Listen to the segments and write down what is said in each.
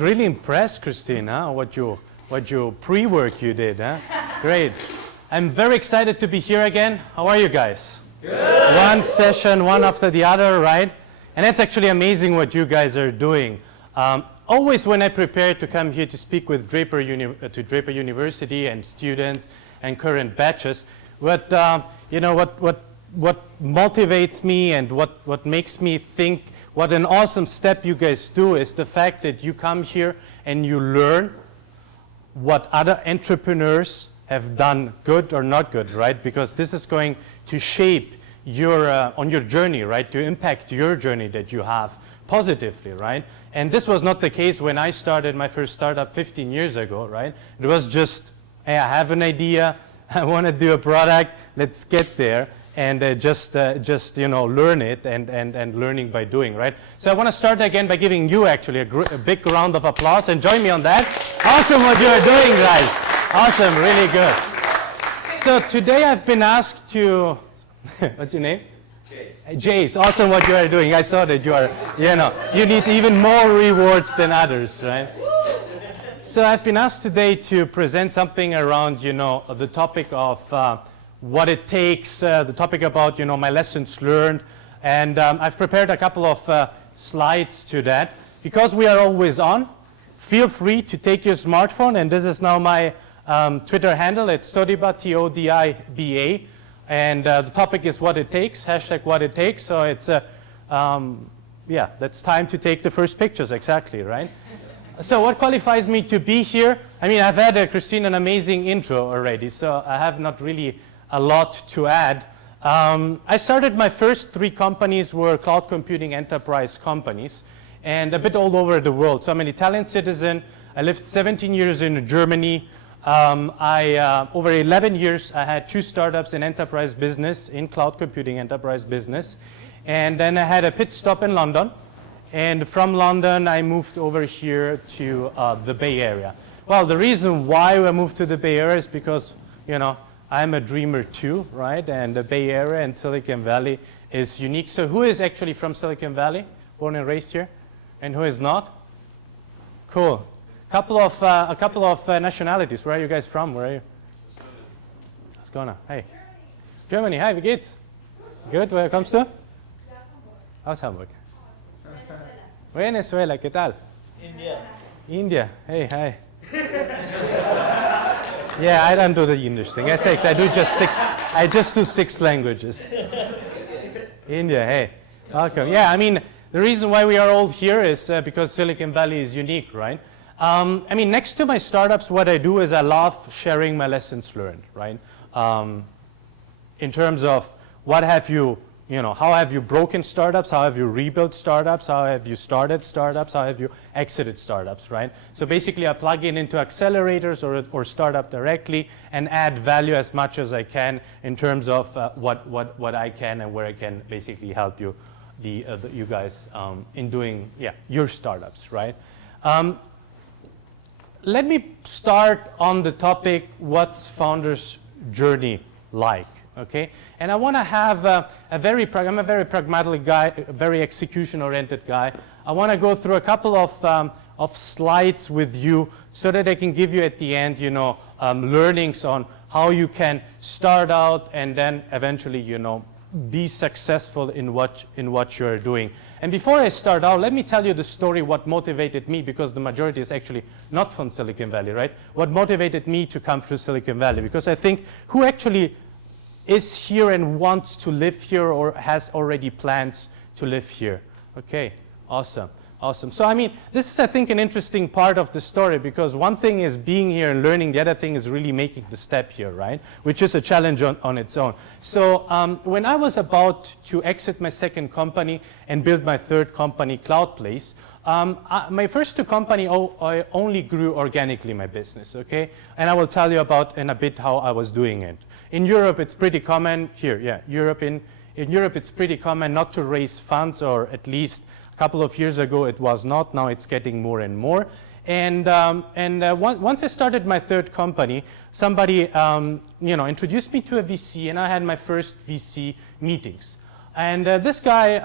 was really impressed, Christina, what your pre-work you did, huh? Great. I'm very excited to be here again. How are you guys? Good. One session, one after the other, right? And it's actually amazing what you guys are doing. Always when I prepare to come here to speak with Draper University and students and current batches, what motivates me and what makes me think what an awesome step you guys do is the fact that you come here and you learn what other entrepreneurs have done good or not good, right? Because this is going to shape your on your journey, right? To impact your journey that you have positively, right? And this was not the case when I started my first startup 15 years ago, right? It was just, hey, I have an idea, I want to do a product, let's get there, and just learn it and learning by doing, right? So I want to start again by giving you actually a big round of applause and join me on that. Awesome what you are doing, guys. Awesome, really good. So today I've been asked to, what's your name? Jace, awesome what you are doing. I saw that you are, you need even more rewards than others, right? So I've been asked today to present something around, the topic of what it takes, the topic about, my lessons learned. And I've prepared a couple of slides to that. Because we are always on, feel free to take your smartphone, and this is now my Twitter handle. It's Todiba, T-O-D-I-B-A. And the topic is what it takes, hashtag what it takes. So it's, that's time to take the first pictures, exactly, right? So what qualifies me to be here? I mean, I've had, Christine, an amazing intro already, so I have not really a lot to add. I started my first 3 companies were cloud computing enterprise companies, and a bit all over the world. So I'm an Italian citizen. I lived 17 years in Germany. Over 11 years, I had 2 startups in enterprise business, in cloud computing enterprise business. And then I had a pit stop in London. And from London, I moved over here to the Bay Area. Well, the reason why I moved to the Bay Area is because, I'm a dreamer too, right? And the Bay Area and Silicon Valley is unique. So who is actually from Silicon Valley, born and raised here? And who is not? Cool. A couple of nationalities. Where are you guys from? Where are you? What's going on? Hey. Germany. Hi, wie geht's? Good. Where kommst du? Aus Hamburg. Venezuela. ¿Qué tal? India. Hey, hi. Yeah, I don't do the English thing. I just do 6 languages. India. Hey. Welcome. Yeah, I mean, the reason why we are all here is because Silicon Valley is unique, right? Next to my startups, what I do is I love sharing my lessons learned, right? In terms of what have you, how have you broken startups? How have you rebuilt startups? How have you started startups? How have you exited startups, right? So basically, I plug into accelerators or startup directly and add value as much as I can in terms of what I can and where I can basically help you, you guys in doing your startups, right? Let me start on the topic, what's founder's journey like, okay? And I want to have I'm a very pragmatic guy, a very execution-oriented guy. I want to go through a couple of slides with you so that I can give you at the end, learnings on how you can start out and then eventually, be successful in what you're doing. And before I start out, let me tell you the story what motivated me, because the majority is actually not from Silicon Valley, right? What motivated me to come to Silicon Valley, because I think who actually is here and wants to live here or has already plans to live here? Okay, awesome. Awesome. So, this is, I think, an interesting part of the story, because one thing is being here and learning. The other thing is really making the step here, right? Which is a challenge on its own. So, when I was about to exit my second company and build my third company, CloudPlace, my first 2 companies, I only grew organically my business, okay? And I will tell you about in a bit how I was doing it. In Europe, it's pretty common, in Europe, it's pretty common not to raise funds, or at least couple of years ago it was not. Now it's getting more and more. And once I started my third company, somebody introduced me to a VC, and I had my first VC meetings. And this guy,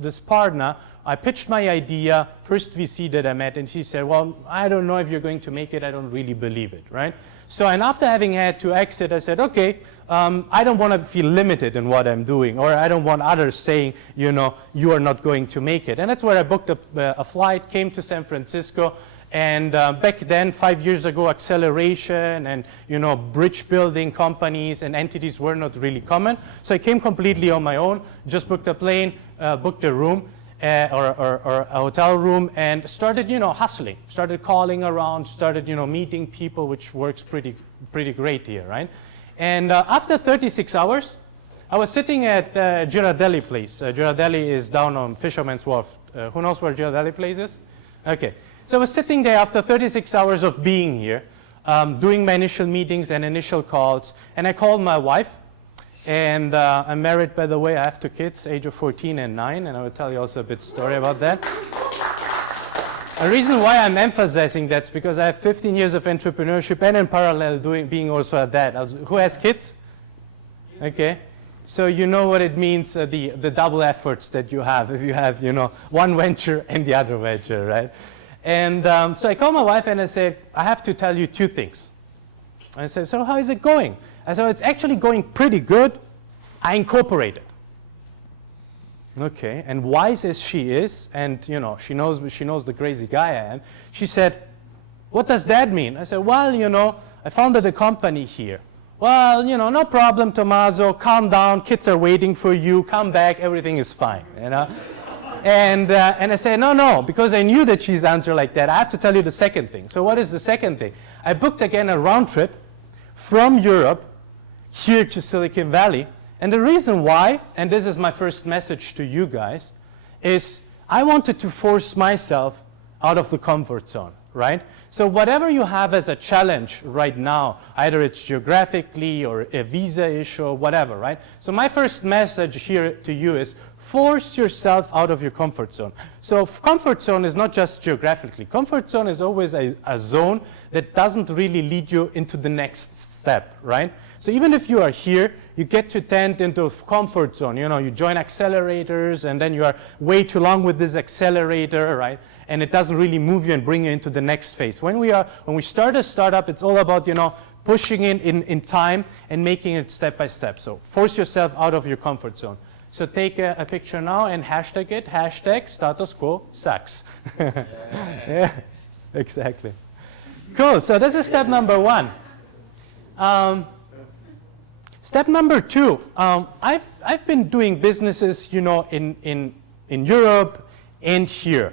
this partner I pitched my idea, first VC that I met, and she said, well, I don't know if you're going to make it. I don't really believe it, right? So, and after having had to exit, I said, okay, I don't want to feel limited in what I'm doing, or I don't want others saying, you know, you are not going to make it. And that's where I booked a flight, came to San Francisco, and back then, 5 years ago, acceleration and, you know, bridge building companies and entities were not really common. So I came completely on my own, just booked a plane, booked a room, or a hotel room, and started, you know, hustling. Started calling around, started, you know, meeting people, which works pretty great here, right? And after 36 hours, I was sitting at Girardelli Place. Girardelli is down on Fisherman's Wharf. Who knows where Girardelli Place is? Okay. So I was sitting there after 36 hours of being here, doing my initial meetings and initial calls, and I called my wife. And I'm married, by the way. I have 2 kids, age of 14 and 9, and I will tell you also a bit story about that. The reason why I'm emphasizing that is because I have 15 years of entrepreneurship and in parallel being also a dad. Who has kids? Okay. So you know what it means, the double efforts that you have if you have, you know, one venture and the other venture, right? And so I called my wife and I said, I have to tell you 2 things. I said, so how is it going? I said, it's actually going pretty good. I incorporated. Okay, and wise as she is, and you know, she knows the crazy guy I am. She said, what does that mean? I said, well, you know, I founded a company here. Well, you know, no problem, Tommaso. Calm down. Kids are waiting for you. Come back. Everything is fine. You know. And I said, no, because I knew that she's answered like that. I have to tell you the second thing. So what is the second thing? I booked again a round trip from Europe here to Silicon Valley. And the reason why, and this is my first message to you guys, is I wanted to force myself out of the comfort zone, right? So whatever you have as a challenge right now, either it's geographically or a visa issue or whatever, right? So my first message here to you is force yourself out of your comfort zone. So comfort zone is not just geographically. Comfort zone is always a zone that doesn't really lead you into the next step, right? So even if you are here, you get to tend into a comfort zone. You know, you join accelerators, and then you are way too long with this accelerator, right? And it doesn't really move you and bring you into the next phase. When we start a startup, it's all about, you know, pushing in time and making it step by step. So force yourself out of your comfort zone. So take a picture now and hashtag it, hashtag status quo sucks. Yeah, exactly. Cool, so this is step number 1. Step number 2, I've been doing businesses, you know, in Europe and here.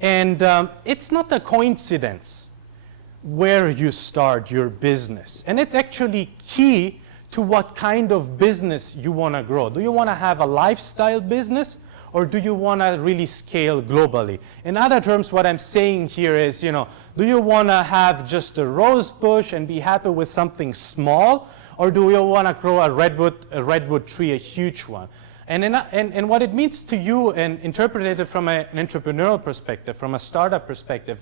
And it's not a coincidence where you start your business. And it's actually key to what kind of business you want to grow. Do you want to have a lifestyle business, or do you want to really scale globally? In other terms, what I'm saying here is, you know, do you want to have just a rose bush and be happy with something small, or do you want to grow a redwood tree, a huge one? And what it means to you, and interpret it from an entrepreneurial perspective, from a startup perspective,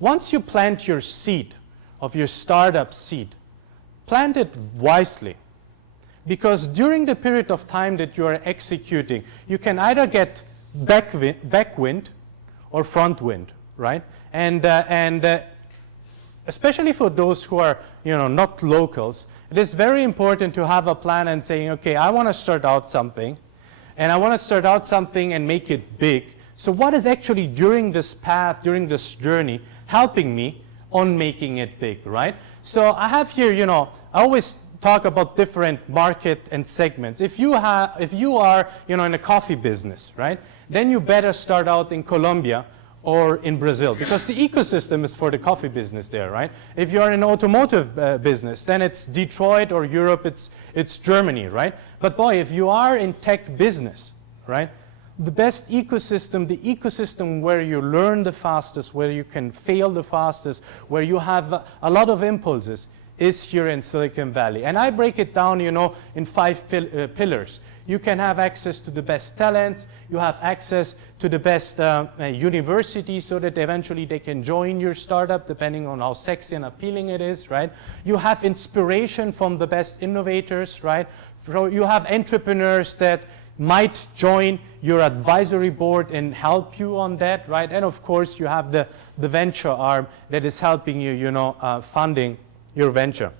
once you plant your seed of your startup seed, plant it wisely. Because during the period of time that you are executing, you can either get backwind or front wind, right? And especially for those who are, you know, not locals, it is very important to have a plan and saying, okay, I want to start out something, and I want to start out something and make it big. So what is actually during this path, during this journey, helping me on making it big, right? So I have here, you know, I always talk about different market and segments. If you are, you know, in a coffee business, right, then you better start out in Colombia or in Brazil, because the ecosystem is for the coffee business there, right? If you're in an automotive business, then it's Detroit, or Europe, it's Germany, right? But boy, if you are in tech business, right, the best ecosystem, the ecosystem where you learn the fastest, where you can fail the fastest, where you have a lot of impulses, is here in Silicon Valley. And I break it down, you know, in 5 pillars. You can have access to the best talents. You have access to the best universities, so that eventually they can join your startup, depending on how sexy and appealing it is, right? You have inspiration from the best innovators, right? So you have entrepreneurs that might join your advisory board and help you on that, right? And of course, you have the venture arm that is helping you, funding your venture.